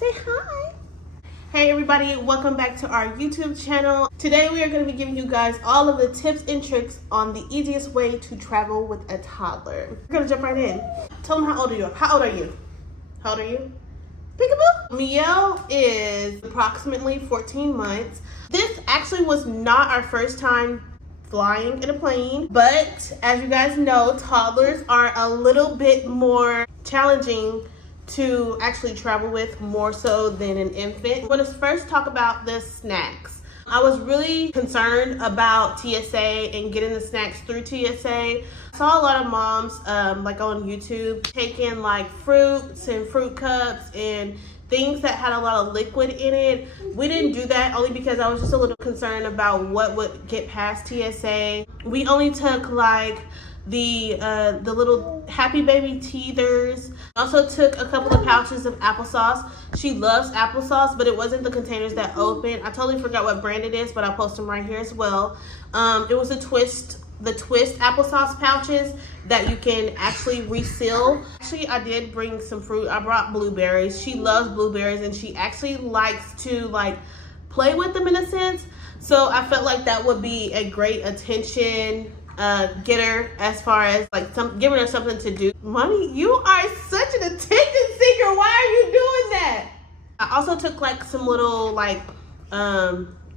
Say hi. Hey everybody, welcome back to our YouTube channel. Today we are going to be giving you guys all of the tips and tricks on the easiest way to travel with a toddler. We're going to jump right in. Tell them how old are you? How old are you? How old are you? Peekaboo. Miel is approximately 14 months. This actually was not our first time flying in a plane, but as you guys know, toddlers are a little bit more challenging to actually travel with, more so than an infant. Let's first talk about the snacks. I was really concerned about TSA and getting the snacks through TSA. I saw a lot of moms like on YouTube taking like fruits and fruit cups and things that had a lot of liquid in it. We didn't do that only because I was just a little concerned about what would get past TSA. We only took like the little Happy Baby teethers. Also took a couple of pouches of applesauce. She loves applesauce, but it wasn't the containers that open. I totally forgot what brand it is, but I'll post them right here as well. It was the twist applesauce pouches that you can actually reseal. Actually, I did bring some fruit. I brought blueberries. She loves blueberries and she actually likes to like play with them in a sense. So I felt like that would be a great attention getter as far as like giving her something to do. Mommy, you are such an attention seeker. Why are you doing that? I also took like some little like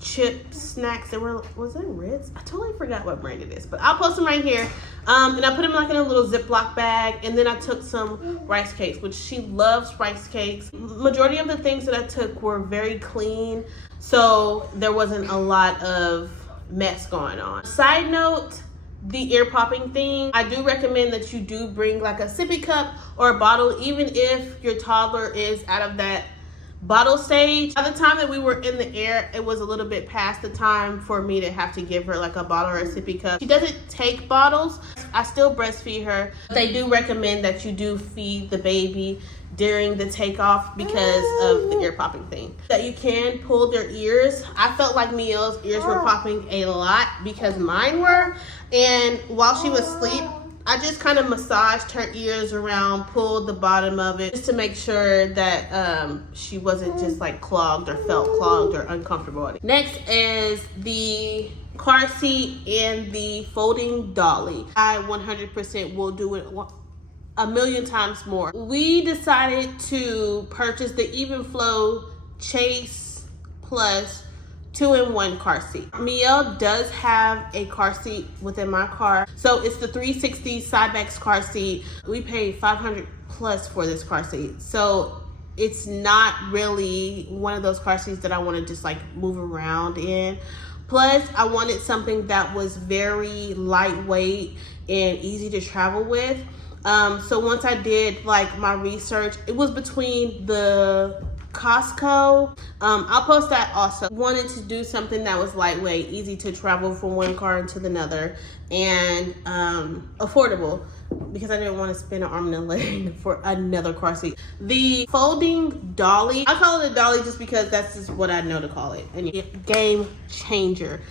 chip snacks that were, was it Ritz? I totally forgot what brand it is, but I'll post them right here. And I put them like in a little Ziploc bag, and then I took some rice cakes, which she loves rice cakes. Majority of the things that I took were very clean, so there wasn't a lot of mess going on. Side note, the ear popping thing, I do recommend that you do bring like a sippy cup or a bottle, even if your toddler is out of that bottle stage. By the time that we were in the air, it was a little bit past the time for me to have to give her like a bottle or a sippy cup. She doesn't take bottles. I still breastfeed her. They do recommend that you do feed the baby during the takeoff because of the ear popping thing. That you can pull their ears. I felt like Miel's ears were popping a lot because mine were. And while she was asleep, I just kind of massaged her ears around, pulled the bottom of it just to make sure that she wasn't just like clogged or felt clogged or uncomfortable. Next is the car seat and the folding dolly. I 100% will do it a million times more. We decided to purchase the Even Flow Chase Plus 2-in-1 car seat. Miel does have a car seat within my car. So it's the 360 Cybex car seat. We paid $500 plus for this car seat. So it's not really one of those car seats that I want to just like move around in. Plus, I wanted something that was very lightweight and easy to travel with. So once I did like my research, it was between the Costco. I'll post that also. Wanted to do something that was lightweight, easy to travel from one car into another, and affordable because I didn't want to spend an arm and a leg for another car seat. The folding dolly, I call it a dolly just because that's just what I know to call it. And game changer.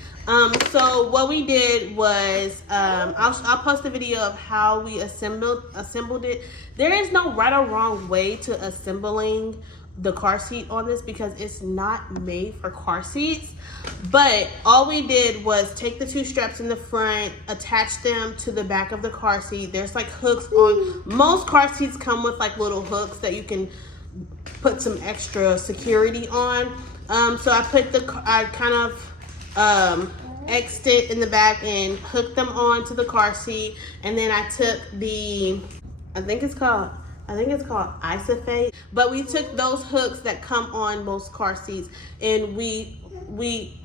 So what we did was, I'll post a video of how we assembled it. There is no right or wrong way to assembling the car seat on this because it's not made for car seats. But all we did was take the two straps in the front, attach them to the back of the car seat. There's like hooks on, most car seats come with like little hooks that you can put some extra security on. So I kind of X'd it in the back and hooked them onto the car seat. And then I took the, I think it's called Isofate, but we took those hooks that come on most car seats and we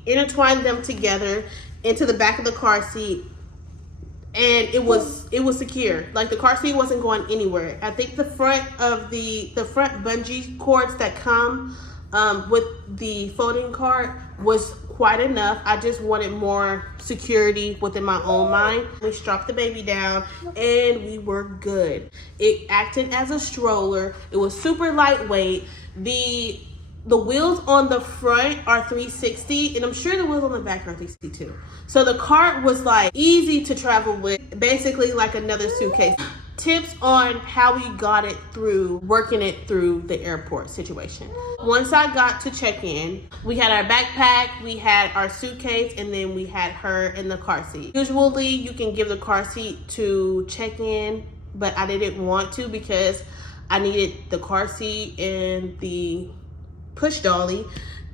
intertwined them together into the back of the car seat, and it was secure. Like the car seat wasn't going anywhere. I think the front bungee cords that come with the folding cart was quite enough. I just wanted more security within my own mind. We strapped the baby down and we were good. It acted as a stroller. It was super lightweight. The wheels on the front are 360, and I'm sure the wheels on the back are 360 too. So the cart was like easy to travel with, basically like another suitcase. tips on how we got it through, working it through the airport situation. Once I got to check-in, we had our backpack, we had our suitcase, and then we had her in the car seat. Usually you can give the car seat to check-in, but I didn't want to because I needed the car seat and the push dolly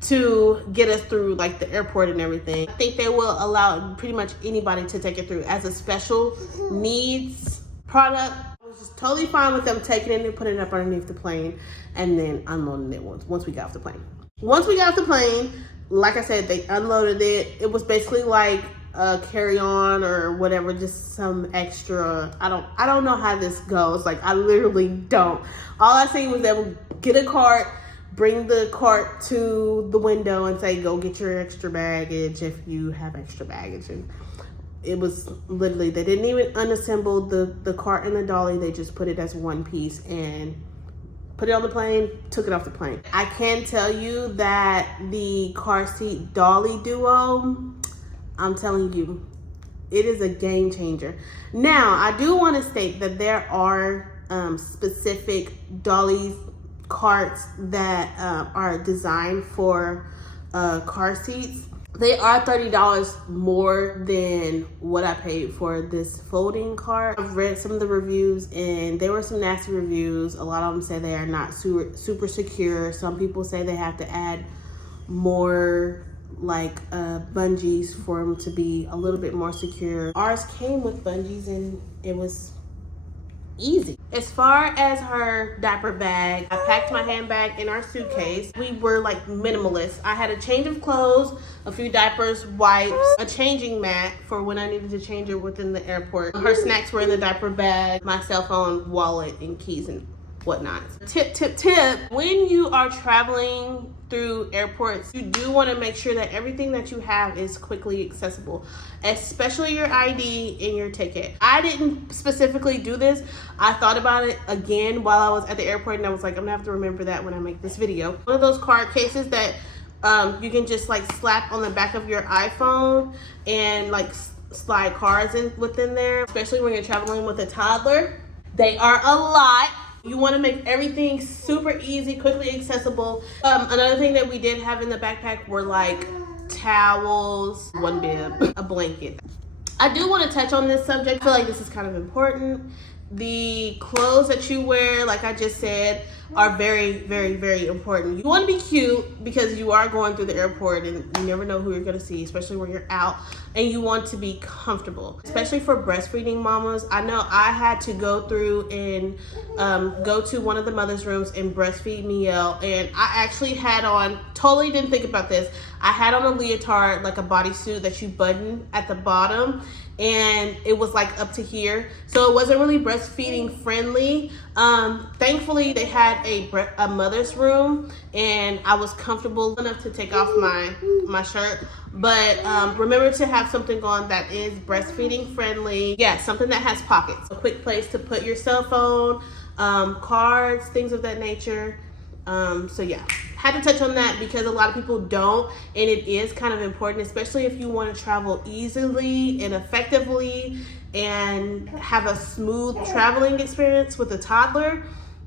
to get us through like the airport and everything. I think they will allow pretty much anybody to take it through as a special needs product. I was just totally fine with them taking it and putting it up underneath the plane and then unloading it once we got off the plane. Once we got off the plane, like I said, they unloaded it. It was basically like a carry-on or whatever, just some extra. I don't know how this goes. Like, I literally don't. All I seen was they would get a cart, bring the cart to the window and say, go get your extra baggage if you have extra baggage. And it was literally, they didn't even unassemble the cart and the dolly. They just put it as one piece and put it on the plane, took it off the plane. I can tell you that the car seat dolly duo, I'm telling you, it is a game changer. Now, I do want to state that there are specific dollies, carts that are designed for car seats. They are $30 more than what I paid for this folding cart. I've read some of the reviews and there were some nasty reviews. A lot of them say they are not super secure. Some people say they have to add more like bungees for them to be a little bit more secure. Ours came with bungees and it was easy. As far as her diaper bag, I packed my handbag in our suitcase. We were like minimalist. I had a change of clothes, a few diapers, wipes, a changing mat for when I needed to change it within the airport. Her snacks were in the diaper bag, my cell phone, wallet, and keys and whatnot. Tip, when you are traveling through airports, you do want to make sure that everything that you have is quickly accessible, especially your ID and your ticket. I didn't specifically do this. I thought about it again while I was at the airport and I was like, I'm gonna have to remember that when I make this video. One of those card cases that you can just like slap on the back of your iPhone and like slide cards in within there, especially when you're traveling with a toddler. They are a lot. You want to make everything super easy, quickly accessible. Another thing that we did have in the backpack were like towels, one bib, a blanket. I do want to touch on this subject. I feel like this is kind of important. The clothes that you wear, like I just said, are very, very, very important. You want to be cute because you are going through the airport and you never know who you're going to see, especially when you're out, and you want to be comfortable, especially for breastfeeding mamas. I know I had to go through and go to one of the mother's rooms and breastfeed Miel, and I actually had on, totally didn't think about this, I had on a leotard, like a bodysuit that you button at the bottom, and it was like up to here, so it wasn't really breastfeeding friendly. Thankfully they had a mother's room and I was comfortable enough to take off my shirt, but remember to have something on that is breastfeeding friendly. Yeah, something that has pockets, a quick place to put your cell phone, cards, things of that nature. So yeah, had to touch on that because a lot of people don't, and it is kind of important, especially if you want to travel easily and effectively and have a smooth traveling experience with a toddler.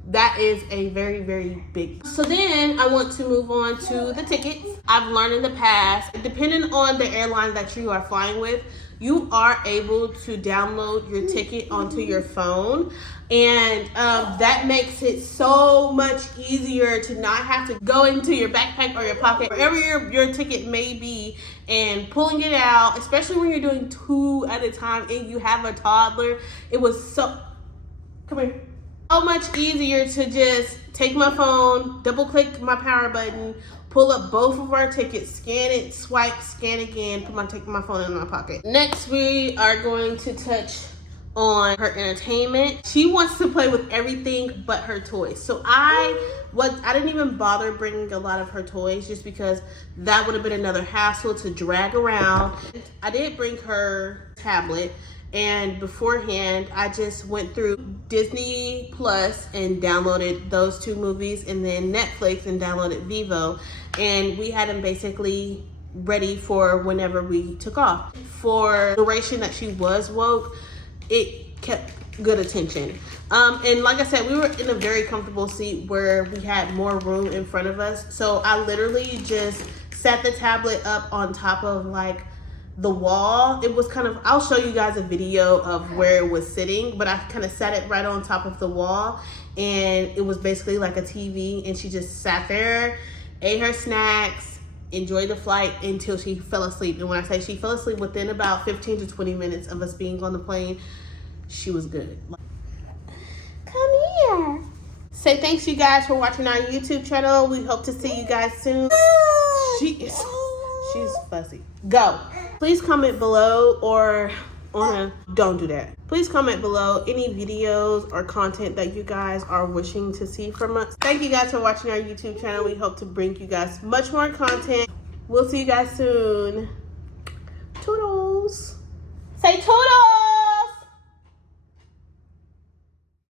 That is a very, very big. So then I want to move on to the tickets. I've learned in the past, depending on the airline that you are flying with, you are able to download your ticket onto your phone. And that makes it so much easier to not have to go into your backpack or your pocket, wherever your ticket may be, and pulling it out, especially when you're doing 2 at a time and you have a toddler. It was so, come here. So much easier to just take my phone, double click my power button, pull up both of our tickets, scan it, swipe, scan again, take my phone in my pocket. Next, we are going to touch on her entertainment. She wants to play with everything but her toys. So I didn't even bother bringing a lot of her toys just because that would have been another hassle to drag around. I did bring her tablet, and beforehand I just went through Disney Plus and downloaded those 2 movies, and then Netflix and downloaded Vivo, and we had them basically ready for whenever we took off. For the duration that she was woke, it kept good attention. And like I said, we were in a very comfortable seat where we had more room in front of us. So I literally just set the tablet up on top of like the wall. It was kind of, I'll show you guys a video of where it was sitting, but I kind of sat it right on top of the wall, and it was basically like a TV, and she just sat there, ate her snacks, enjoyed the flight until she fell asleep. And when I say she fell asleep, within about 15 to 20 minutes of us being on the plane, she was good. Come here. Say thanks you guys for watching our YouTube channel. We hope to see you guys soon. She's fussy. Go. Please comment below don't do that. Please comment below any videos or content that you guys are wishing to see from us. Thank you guys for watching our YouTube channel. We hope to bring you guys much more content. We'll see you guys soon. Toodles. Say toodles.